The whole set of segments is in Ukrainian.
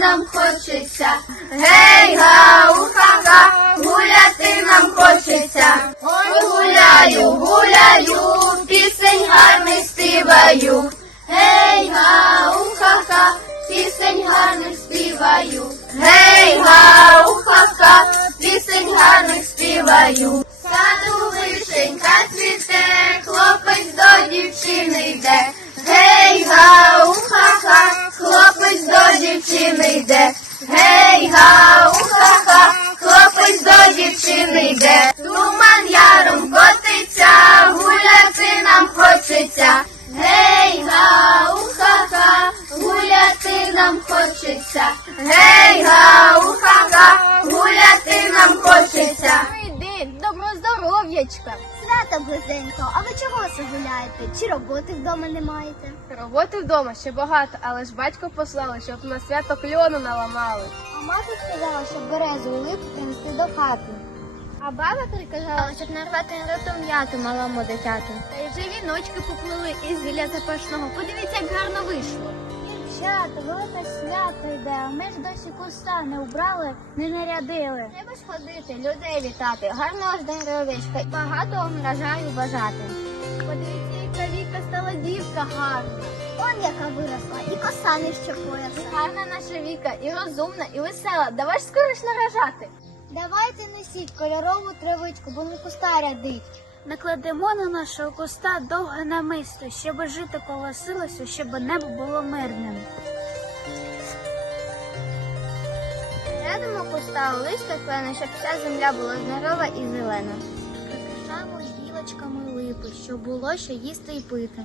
нам хочеться. Гей, га, уха-ха, гуляти нам хочеться. Ой, гуляю, гуляю, пісень гарний співаю. Гей, га, уха-ха, пісень гарних співаю. Гей, га, уха-ха, пісень гарних співаю. Саду вишенька цвіте, хлопець до дівчини йде. Гей, га, дівчини йде. Туман яром котиться, гуляти нам хочеться. Гей, га, уха-ха, гуляти нам хочеться. Гей, га, уха-ха, гуляти нам хочеться. День, добро здоров'ячка. Свято близенько, а ви чого це гуляєте? Чи роботи вдома не маєте? Роботи вдома ще багато, але ж батько послали, щоб на свято кльону наламали. А мати сказала, щоб березу лип принести до хати. А баба приказала, щоб нарвати роту м'яту малому дитяту. Та й вже віночки поплили із зілля запашного. Подивіться, як гарно вийшло. Дівчата, велике свято йде, а ми ж досі куста не убрали, не нарядили. Треба ж ходити, людей вітати, гарного здоров'ячка і багато врожаю бажати. Подивіться, яка віка стала дівка гарна. Он яка виросла, і коса нижче пояса. Гарна наша віка, і розумна, і весела. Давай ж скоріш нарожати. Давайте несіть кольорову травичку, бо не куста рядить. Накладемо на нашого куста довге намисто, щоб жити колосилося, щоб небо було мирним. Рядимо куста у листя клена, щоб вся земля була здорова і зелена. Прикрашаємо гілочками липи, щоб було що їсти і пити.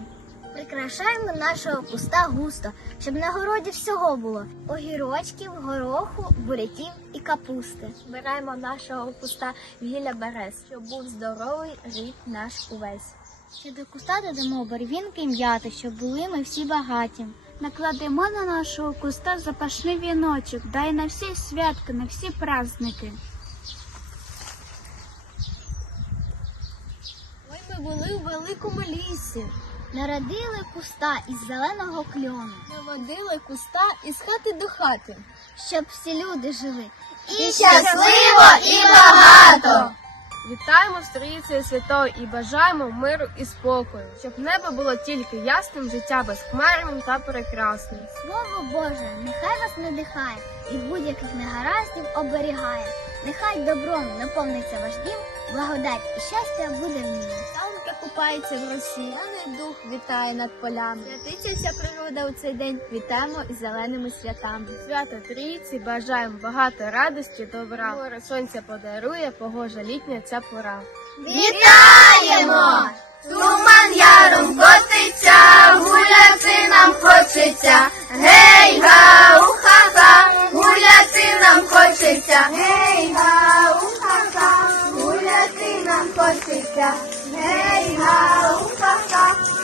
Прикрашаємо нашого куста густо, щоб на городі всього було огірочків, гороху, буряків і капусти. Збираємо нашого куста гілля берез, щоб був здоровий рід наш увесь. Ще до куста додамо барвінки і м'яти, щоб були ми всі багаті. Накладемо на нашого куста запашний віночок, дай на всі святки, на всі праздники. Ми були у великому лісі. Народили куста із зеленого кльону, Наводили куста із хати до хати. щоб всі люди жили. І щасливо, і багато. Вітаємо стрійцею святою і бажаємо миру і спокою, щоб небо було тільки ясним, життя безхмарним та прекрасним. Слово Боже, нехай вас надихає, від будь-яких негараздів оберігає. Нехай добром наповниться ваш дім, благодать і щастя буде в ній. Купається в росі, Яний дух вітає над полями. Святиться вся природа у цей день. Вітаємо із зеленими святами. Свято Трійці бажаємо багато радості, добра. Горе сонця подарує, погожа літня ця пора. Вітаємо! Туман яром котиться, гуляти нам хочеться. Гей, га, уха-ха, гуляти нам хочеться. Гей, га, уха-ха, гуляти нам хочеться. Гей, Наука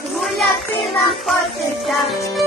гуляти нам хочеться.